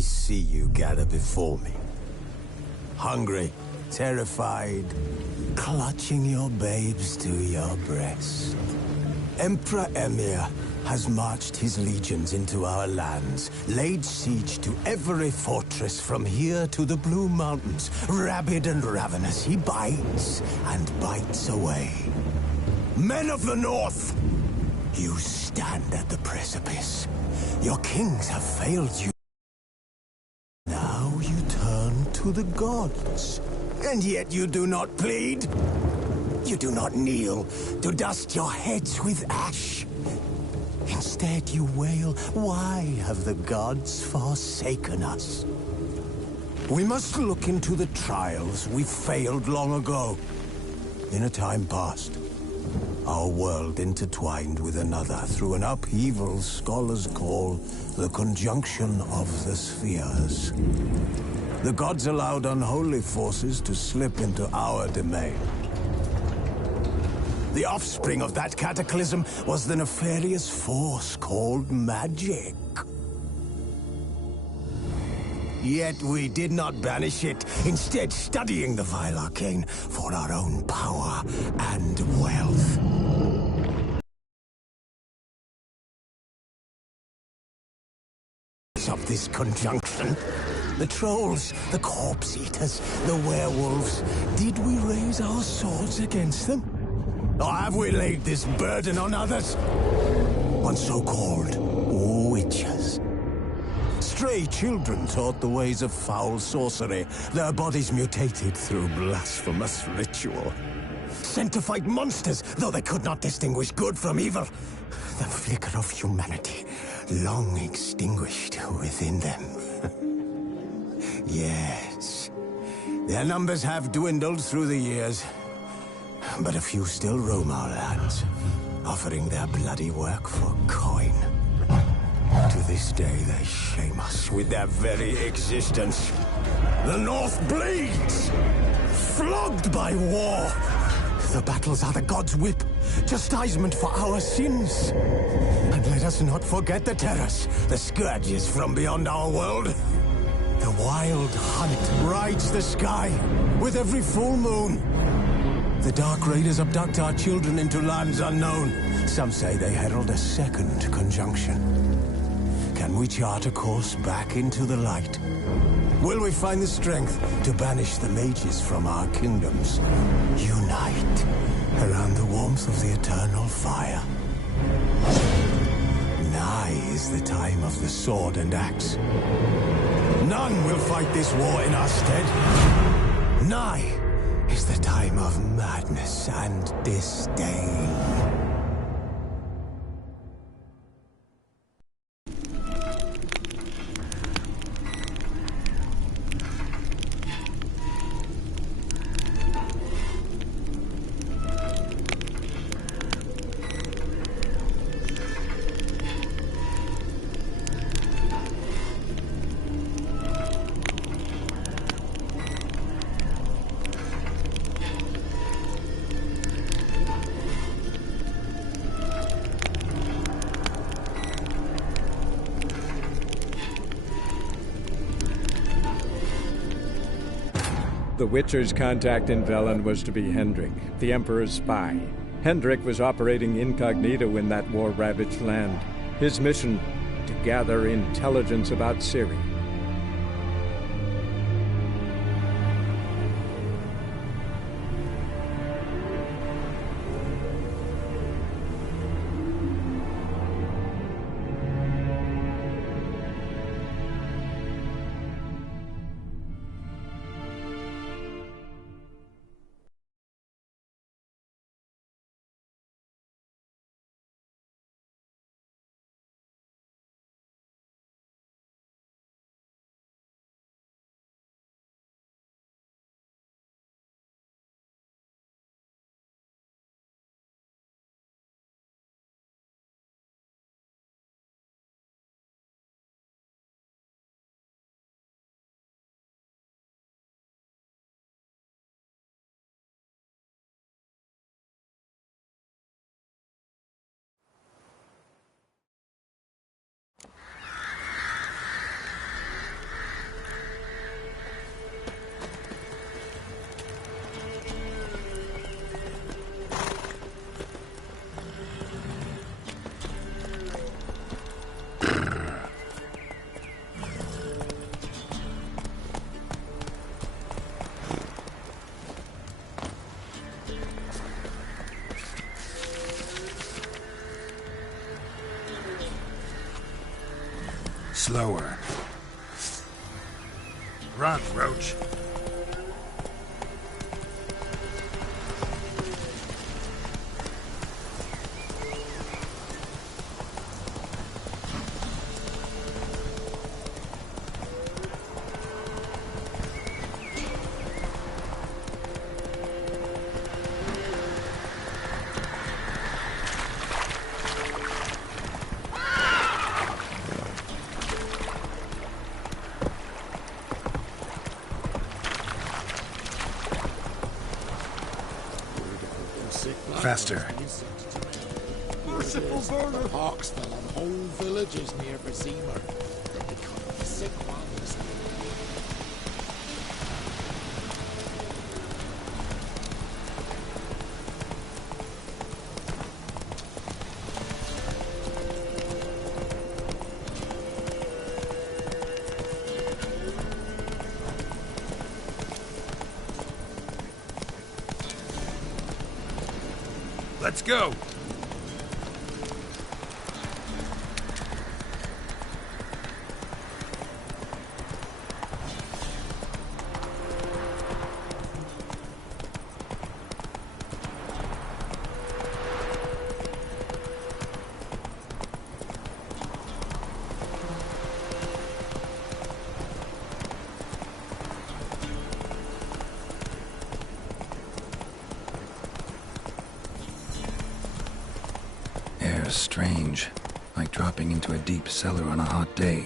I see you gather before me. Hungry, terrified, clutching your babes to your breast. Emperor Emhyr has marched his legions into our lands, laid siege to every fortress from here to the Blue Mountains. Rabid and ravenous, he bites and bites away. Men of the North, you stand at the precipice. Your kings have failed you. Now you turn to the gods. And yet you do not plead. You do not kneel to dust your heads with ash. Instead you wail, why have the gods forsaken us? We must look into the trials we failed long ago. In a time past, our world intertwined with another through an upheaval scholars call the conjunction of the spheres. The gods allowed unholy forces to slip into our domain. The offspring of that cataclysm was the nefarious force called magic. Yet we did not banish it, instead studying the vile arcane for our own power and wealth. Of this conjunction, the trolls, the corpse eaters, the werewolves, did we raise our swords against them? Or have we laid this burden on others? On so-called witches. Stray children taught the ways of foul sorcery, their bodies mutated through blasphemous ritual. Sent to fight monsters, though they could not distinguish good from evil. The flicker of humanity, long extinguished within them. Yes, their numbers have dwindled through the years, but a few still roam our lands, offering their bloody work for coin. To this day, they shame us with their very existence. The North bleeds, flogged by war. The battles are the gods' whip, chastisement for our sins. And let us not forget the terrors, the scourges from beyond our world. The wild hunt rides the sky with every full moon. The Dark Raiders abduct our children into lands unknown. Some say they herald a second conjunction. Can we chart a course back into the light? Will we find the strength to banish the mages from our kingdoms? Unite around the warmth of the eternal fire. Nigh is the time of the sword and axe. None will fight this war in our stead. Nigh is the time of madness and disdain. The Witcher's contact in Velen was to be Hendrik, the Emperor's spy. Hendrik was operating incognito in that war-ravaged land. His mission, to gather intelligence about Ciri. Slower. Run, Roach. Faster. Merciful burner! Hawks fell on whole villages near Vizima. They become sick ones. Let's go! Air's strange, like dropping into a deep cellar on a hot day.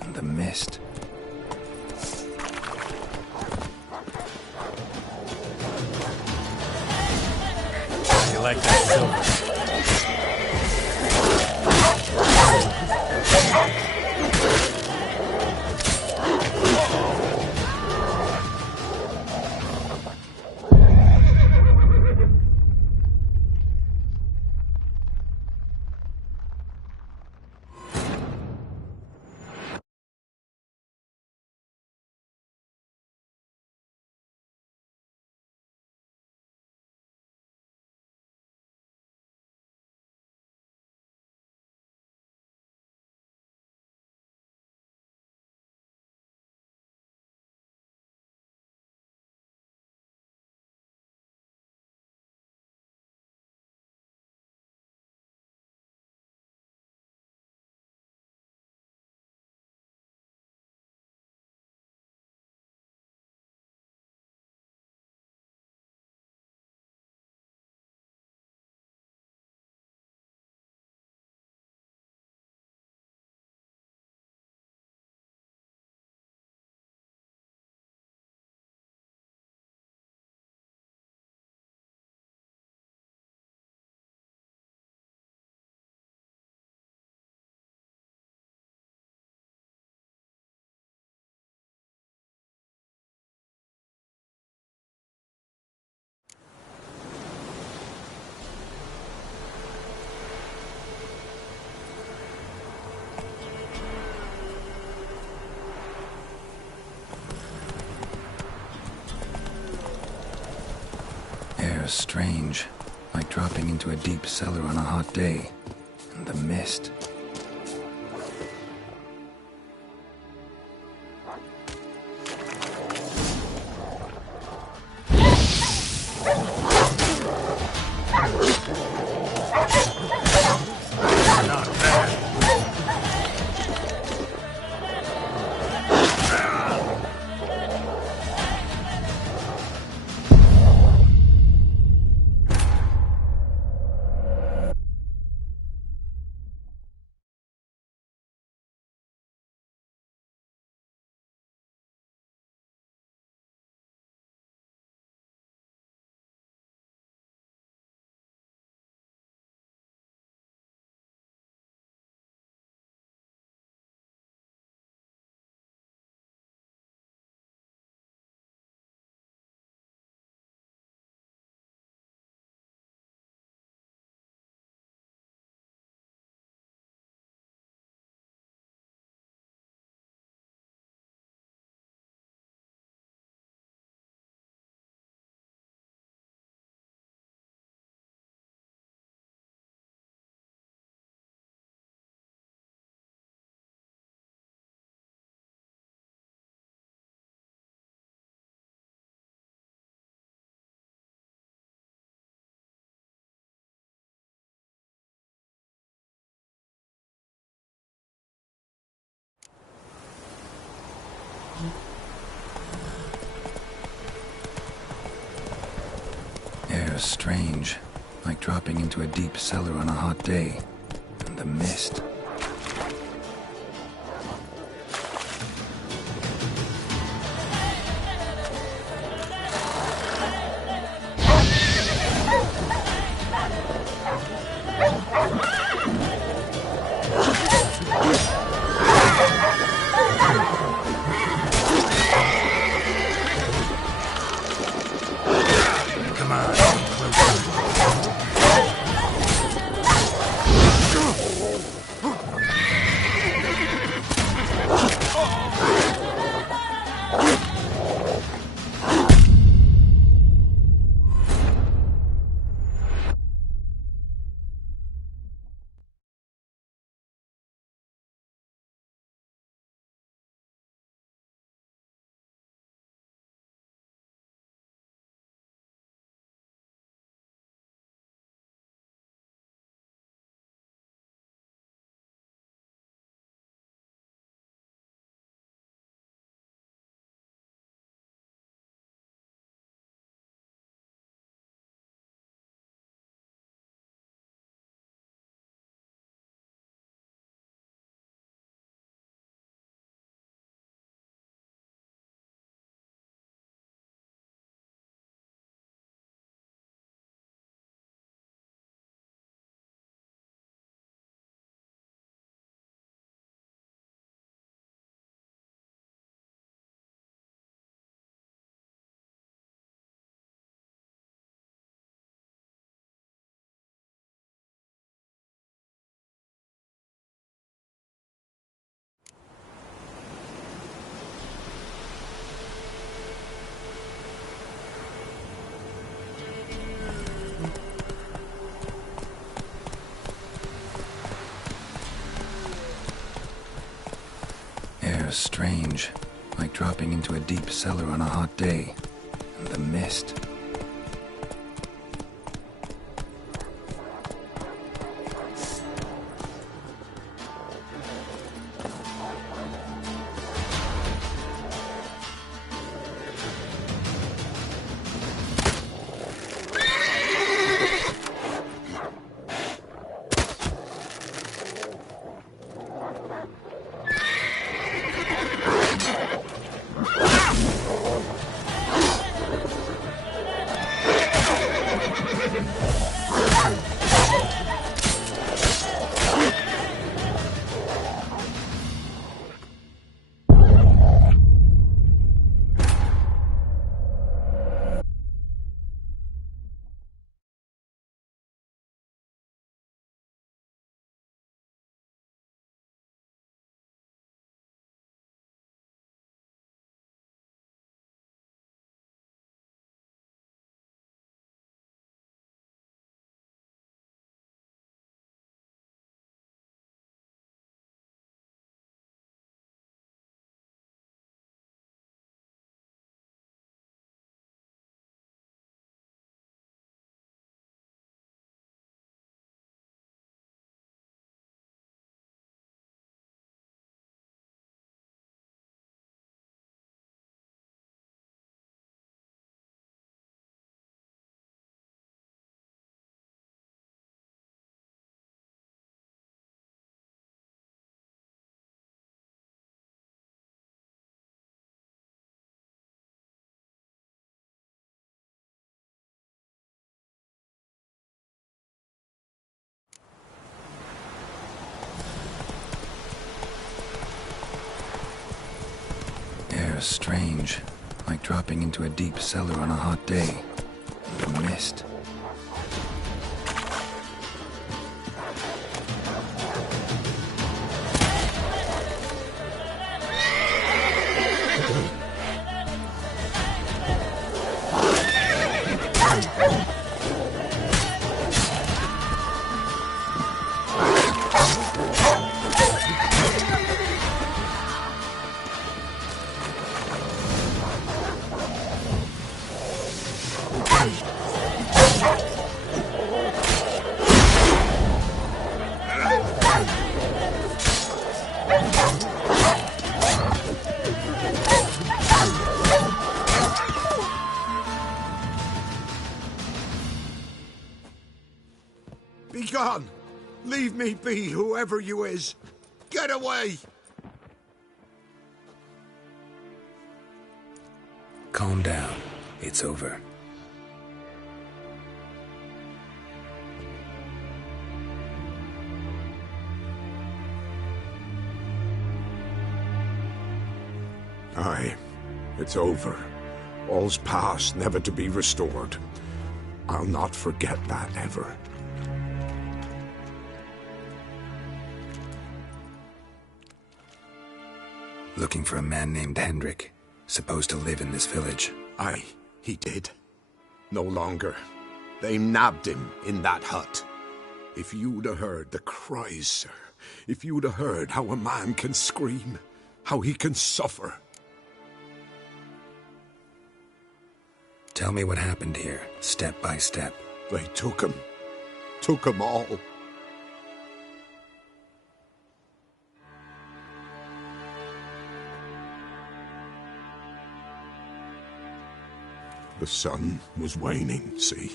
And the mist. You like that silver? Air's strange, like dropping into a deep cellar on a hot day. And the mist. Not bad. Air is strange, like dropping into a deep cellar on a hot day. And the mist. Come on, closer. Air is strange, like dropping into a deep cellar on a hot day. And the mist. Air is strange, like dropping into a deep cellar on a hot day. And the mist. Leave me be, whoever you is. Get away! Calm down. It's over. Aye, it's over. All's past, never to be restored. I'll not forget that ever. Looking for a man named Hendrik, supposed to live in this village. Aye, he did. No longer. They nabbed him in that hut. If you'd have heard the cries, sir. If you'd have heard how a man can scream, how he can suffer. Tell me what happened here, step by step. They took him. Took him all. The sun was waning, see,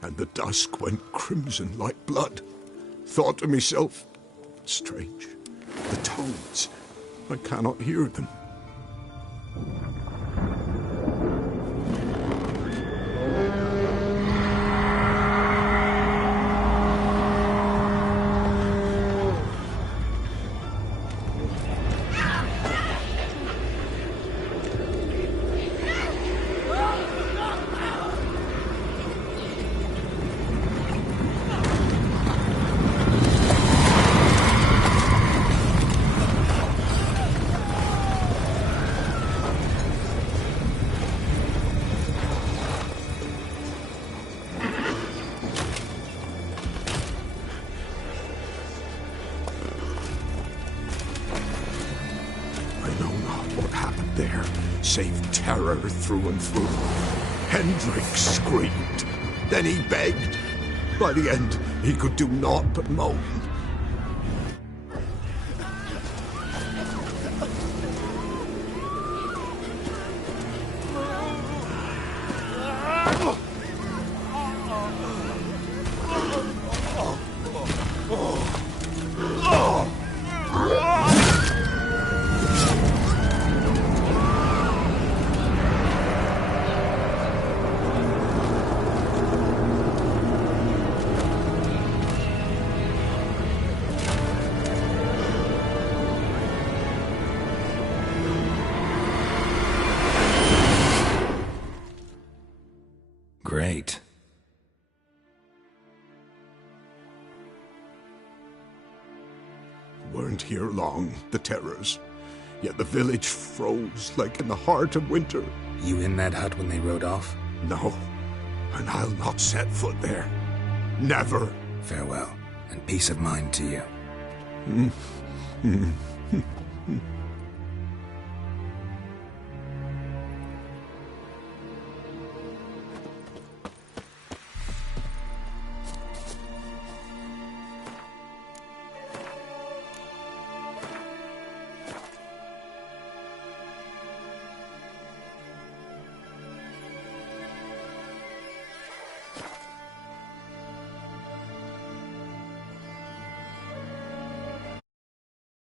and the dusk went crimson like blood. Thought to myself, strange, the toads, I cannot hear them. Save terror through and through. Hendrik screamed. Then he begged. By the end, he could do naught but moan. Great. Weren't here long, the terrors. Yet the village froze like in the heart of winter. You in that hut when they rode off? No, and I'll not set foot there. Never. Farewell, and peace of mind to you.